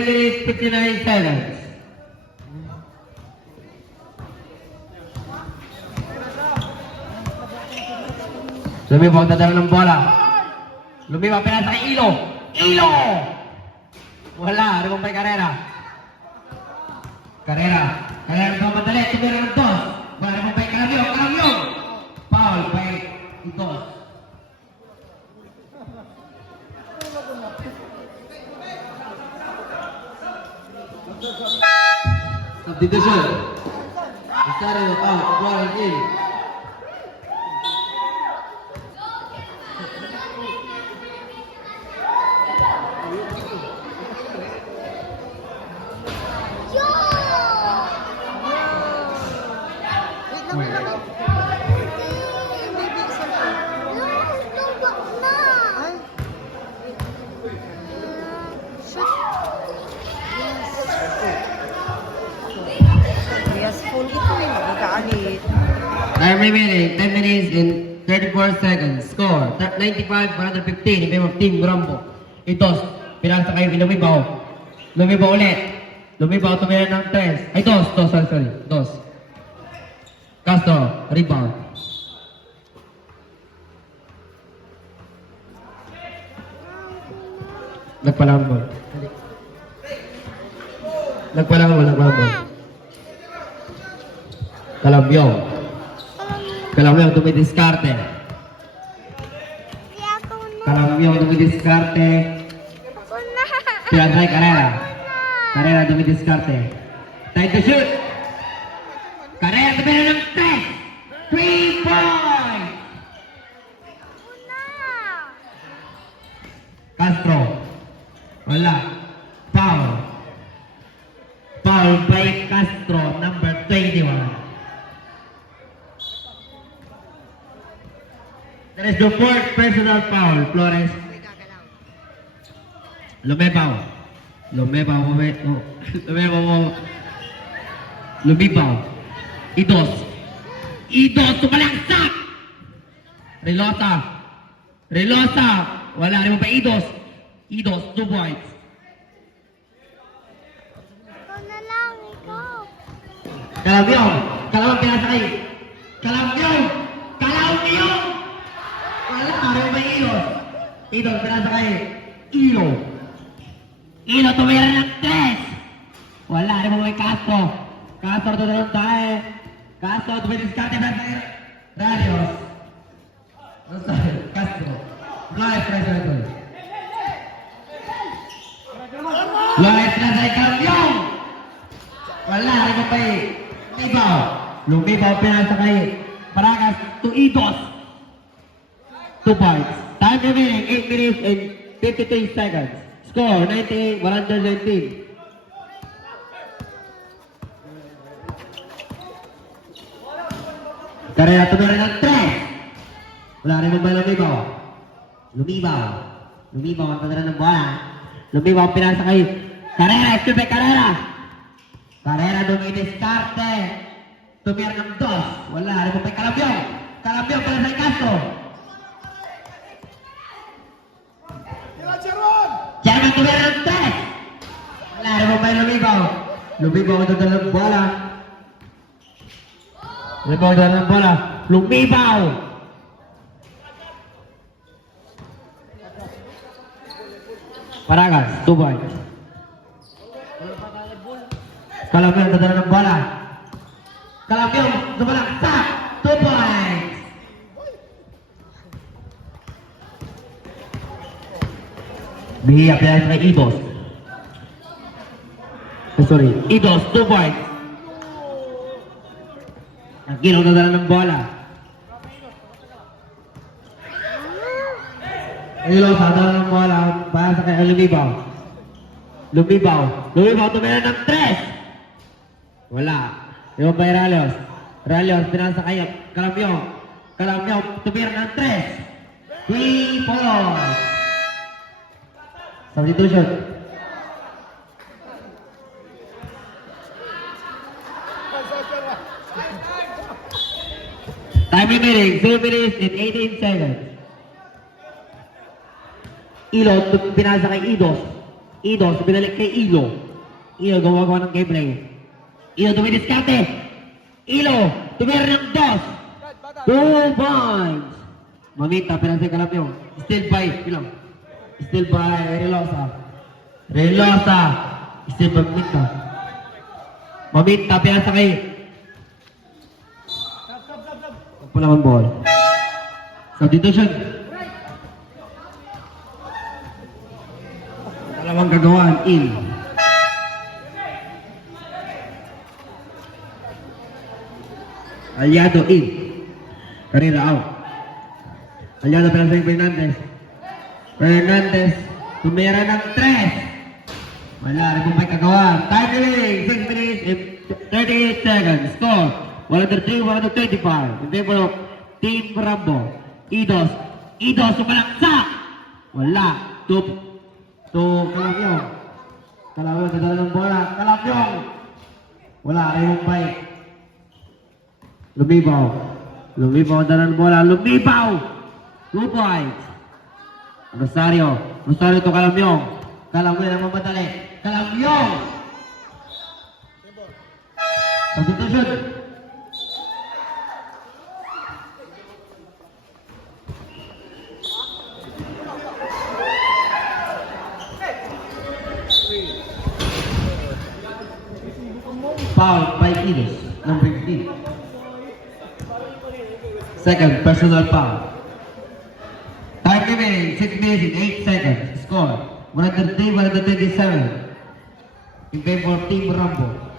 minutes, 59 seconds. Lumibaw, dadala ng bola. Lumibaw, pinasa kay Ilo. Ilo! Wala, ano pa'y Carrera? Carrera ito madali, tumira ng dos. Wala naman pa'y Calamyo. Foul pa'y dos. Substitution. Rosario out, Flores in. Time remaining, 10 minutes and 34 seconds. Score, 95-115 in favor of Team Rambo. Itos, pinasa kayo, lumibaw. Lumibaw ulit. Lumibaw, tumira ng 3. Ay, sorry. Dos. Castro, rebound. Nagpalambol. Kalamyong dumidiskarte. Pinasay Carrera dumidiskarte. Time to shoot. Carrera tumira ng 3. 3 points. Castro. Wala. Foul by Castro, number 21. There is the fourth personal foul, Flores. Lumibaw. Idos, tumalangsak. Relosa. Wala rin mo pa Idos, 2 points. Kalamyong pinasa kay. Kalamyong. Wala rin mo pa Idos, pinasa kay Ilo tumira ng 3. Wala rin mo kay Castro tutalong tayo. Castro tumidiskarte na kay Rarios. Castro. Flores na sa Kalamyong. Wala rin mo pa Lumibaw pinasa kay Paragas to Idos. 2 points. Time remaining 8 minutes and 53 seconds. Score 98-119. Carrera tumira ng 3. Wala rin mo ba Lumibaw ang padala ng bola. Lumibaw pinasa kay Carrera. Carrera dumidiskarte. Tumira ng 2. Wala rin mo pa Kalamyong pala sa Castro. Chairman tumira ng 3. Wala rin mo pa Lumibaw ang padala ng bola. Lumibaw. Paragas, 2 points. Kalamyong dadala ng bola. Kalamyong dumalaksak, 2 points. Bihiyap yan kay Idos. Idos, 2 points. Nagkilong dadala ng bola. Dadala ng bola para sa kay Lumibaw tumira ng 3. Wala. Yung by Ralios pinasa kay Kalamyong tumira ng 3. 3 points. Substitution. Time remaining 2 minutes and 18 seconds. Ilo pinasa kay Idos. Idos, binalik kay Ilo. Ilo, gumagawa ng game play. Ilo, dumidiskarte. Ilo, tumira ng 2. 2 points. Mamita, pinasay kalap yung. Still by, ilang. Still by Relosa. Relosa. Still by Mamita. Mamita, pinasa kay. Pulaman ball. Substitution. Dalawang gagawaan, in. Aliado in. Carrera out. Aliado para sa Fernandez. Fernandez. Tumira ng 3. Wala rin kung may kagawa. Time remaining. 6 minutes and 38 seconds. Score. 103, 135. In favor of Team Rambo. Idos. Idos. Sumalaksak. Wala. Kalamyong. Kalamyong. Dadala ng bola. Kalamyong. Wala rin kung may lumibaw. Lumibaw ang bola. Lumibaw! 2 points. Rosario. Rosario to Kalamyong. Kalamyong ang mamadali. Kalamyong! Substitution. Foul by Idos. Number 15. Second, personal foul. Time remaining, 6 minutes and 8 seconds. Score, 103, 127. In favor of Team Rambo.